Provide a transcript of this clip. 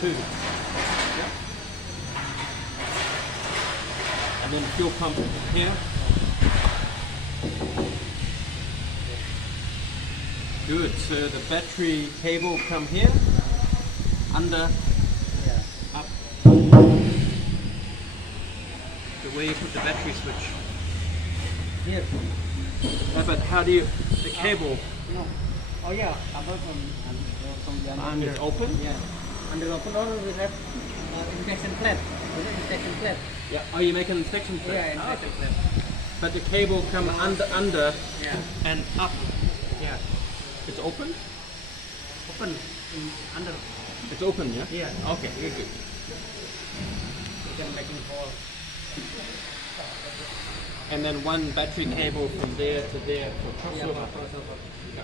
2. Yeah. And then fuel pump here. Good. So the battery cable come here, under, Yeah. up. The way you put the battery switch. Here. But how do you, the cable? No. Oh yeah, cover from the And it's open? Yeah. Under open or we have injection plate. Injection plate. Yeah. Oh, you make an inspection plate? Yeah, Ah, injection okay. plate. But the cable come under Yeah. and up. Yeah. It's open? Open under. It's open, yeah? Yeah. Okay, good, good. You can making hole. And then one battery cable from there to there for Yeah, crossover. crossover. Yeah.